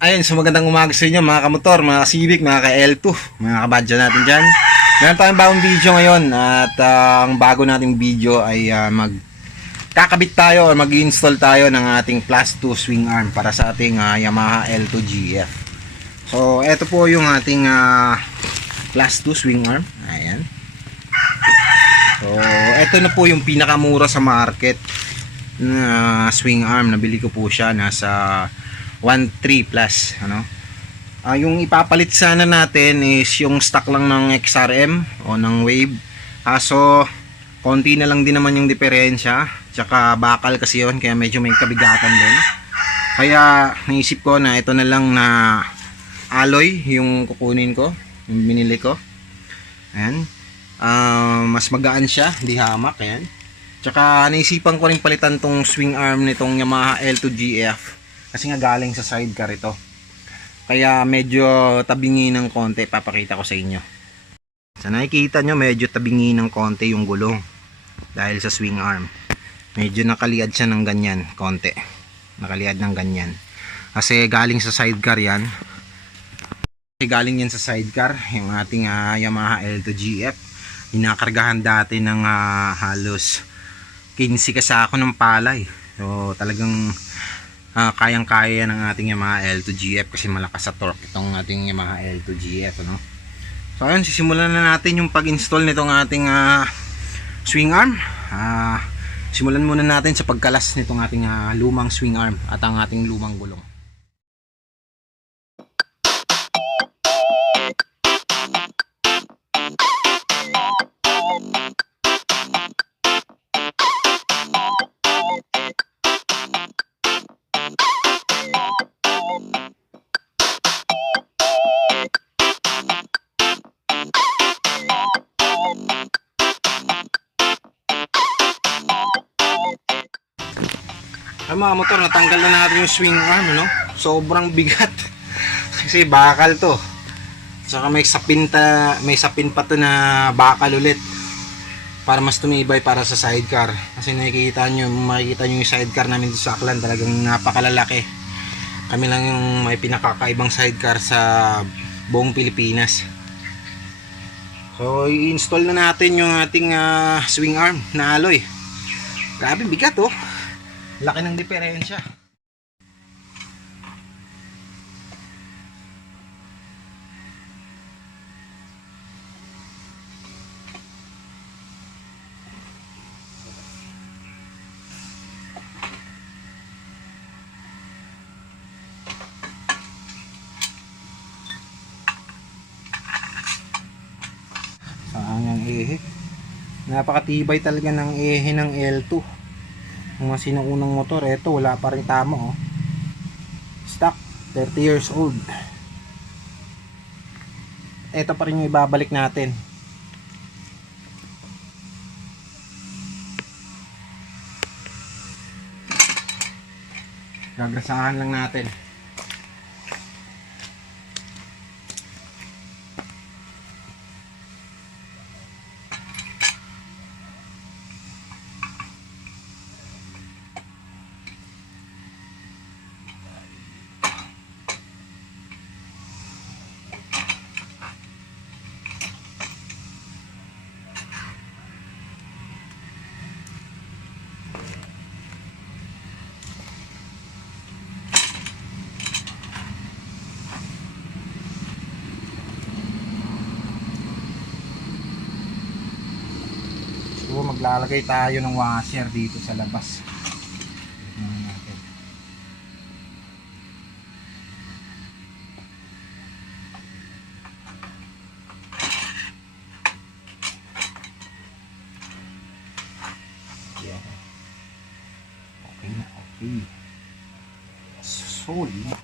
Ayun, so magandang umaga sa inyo mga kamotor, mga ka-civic, mga ka-L2, mga kabadya natin dyan. Meron tayong bagong video ngayon at ang bago nating video ay magkakabit tayo o mag-install tayo ng ating plus 2 swing arm para sa ating Yamaha L2 GF. So, eto po yung ating plus 2 swing arm. Ayan. So, eto na po yung pinakamura sa market na swing arm. Nabili ko po siya nasa 1.3 plus ano. Yung ipapalit sana natin is yung stock lang ng XRM o ng Wave. So konti na lang din naman yung diferensya. Tsaka bakal kasi yun, kaya medyo may kabigatan din. Kaya naisip ko na ito na lang na alloy yung kukunin ko, yung binili ko. Ayan. Mas magaan siya, di hamak. Ayan. Tsaka naisipan ko rin palitan tong swing arm nitong Yamaha L2 GF. Kasi nga galing sa sidecar ito. Kaya medyo tabingi ng konti. Papakita ko sa inyo. Sa nakikita nyo, medyo tabingi ng konti yung gulong. Dahil sa swing arm. Medyo nakaliad siya ng ganyan. Konti. Nakaliad ng ganyan. Kasi galing sa sidecar yan. Kasi galing yan sa sidecar. Yung ating Yamaha L2 GF. Hinakargahan dati ng halos 15 kasako ng palay. So talagang kayang-kaya ng ating Yamaha L2 GF kasi malakas sa torque itong ating Yamaha L2 GF, ano? So ayun, sisimulan na natin yung pag-install nitong ating swing arm. Simulan muna natin sa pagkalas nitong ating lumang swing arm at ang ating lumang gulong. Ay mga motor, natanggal na natin yung swing arm, no? Sobrang bigat. Kasi bakal to. Saka may sapin pa to na bakal ulit. Para mas tumibay para sa sidecar. Kasi makikita nyo yung sidecar namin dito sa Aklan, talagang napakalalaki. Kami lang yung may pinakakaibang sidecar sa buong Pilipinas. So i-install na natin yung ating swing arm na alloy. Grabe bigat oh. Laki ng diferensya. Saan yung ehe? Napakatibay talaga ng ehe ng L2. Yung mga sinuunang motor, eto wala pa rin tama oh. Stock 30 years old. Eto pa rin yung ibabalik natin. Gagrasahan lang natin. So maglalagay tayo ng washer dito sa labas. Tignan natin. Yeah. Okay na, okay. Solid.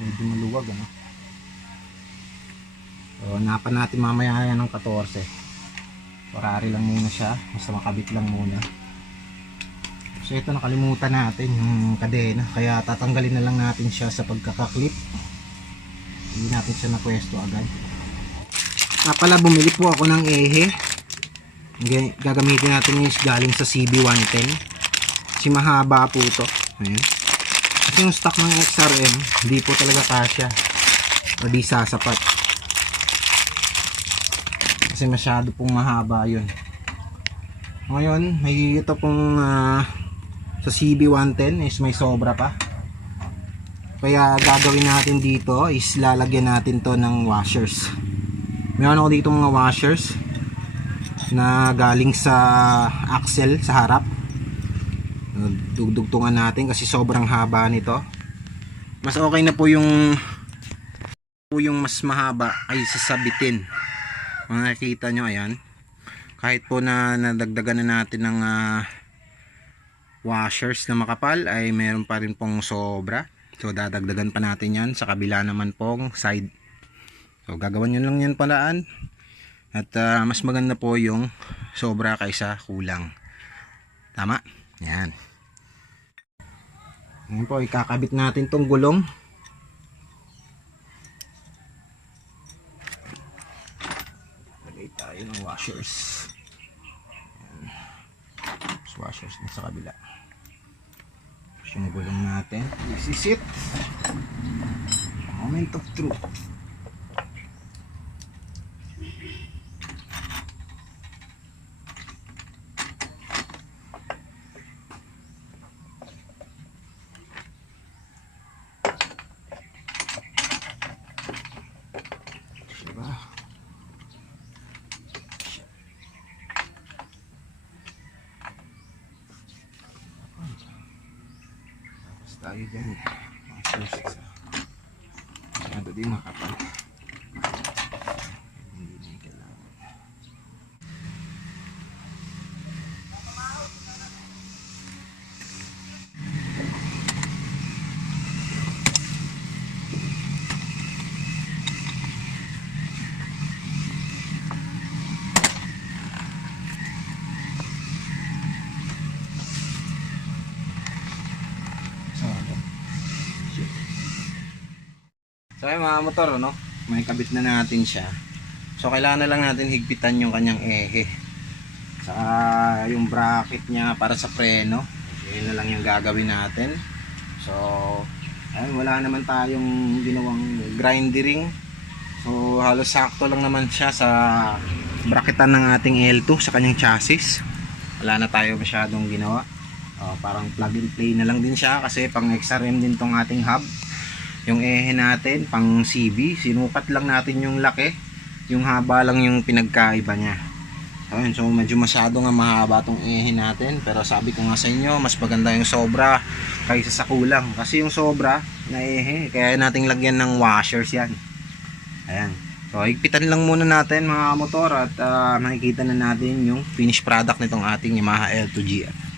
Medyo maluwag ano. So napan natin mamaya yan ng 14. Parari lang muna siya, basta makabit lang muna. So ito, nakalimutan natin yung kadena, kaya tatanggalin na lang natin siya sa pagkakaklip. Hindi natin siya napwesto agad. Pala, bumili po ako ng ehe. Gagamitin natin yung galing sa CB110 kasi mahaba po ito. Ayan. Kasi yung stock ng XRM hindi po talaga kasya o di sasapat kasi masyado pong mahaba yun. Ngayon may ito pong sa CB110 is may sobra pa, kaya gagawin natin dito is lalagyan natin to ng washers. Meron ako dito mga washers na galing sa axle sa harap. Dugtungan natin kasi sobrang haba nito. Mas okay na po yung mas mahaba ay sasabitin. Makikita nyo, ayan. Kahit po na nadagdagan na natin ng washers na makapal ay meron pa rin pong sobra. So dadagdagan pa natin yan sa kabila naman pong side. So gagawin nyo lang yan palaan. At mas maganda po yung sobra kaysa kulang. Tama? Yan. Ngayon po, ikakabit natin tong gulong. Lagay tayo ng washers. Yan. Washers na sa kabila. Yung gulong natin. This is it. Moment of truth. Tayo dyan masyado din makapal, hindi na kailangan. So ayun mga motor, no? May kabit na natin siya. So kailangan na lang natin higpitan yung kanyang ehe. Saka yung bracket niya para sa preno. Yun na lang yung gagawin natin. So ayun, wala naman tayong ginawang grinding. So halos sakto lang naman siya sa bracketan ng ating L2 sa kanyang chassis. Wala na tayo masyadong ginawa. Parang plug and play na lang din siya kasi pang XRM din tong ating hub. Yung ehe natin pang CB, sinukat lang natin yung laki, yung haba lang yung pinagkaiba niya. Ayun, so medyo masyado nga mahaba tong ehe natin, pero sabi ko nga sa inyo, mas maganda yung sobra kaysa sa kulang, kasi yung sobra na ehe, kaya nating lagyan ng washers yan. Ayan, so higpitan lang muna natin mga motor at makikita na natin yung finished product nitong ating Yamaha L2GF.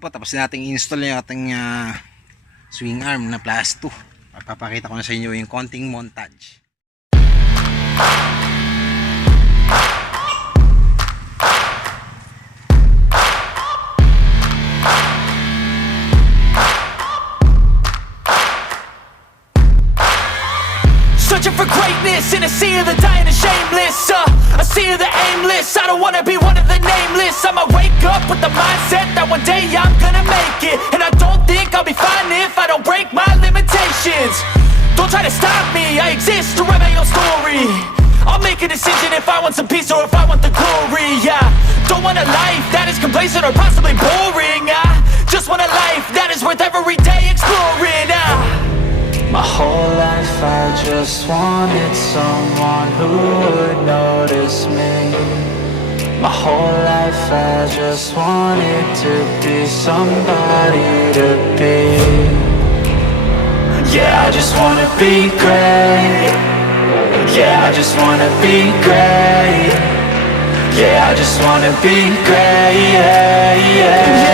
Po, tapos nating install yung ating swing arm na plus 2. Papakita ko na sa inyo yung konting montage. Searching for greatness in a sea of the dying and shameless, a sea of the aimless. I don't wanna be one of the nameless. I'ma wake up with the mindset that one day I'm gonna make it, and I don't think I'll be fine if I don't break my limitations. Don't try to stop me, I exist to write my own story. I'll make a decision if I want some peace or if I want the glory. Yeah, don't want a life that is complacent or possibly boring. I just want a life that is worth every day exploring. My whole life I just wanted someone who would notice me. My whole life I just wanted to be somebody to be. Yeah, I just wanna be great. Yeah, I just wanna be great. Yeah, I just wanna be great. Yeah, yeah.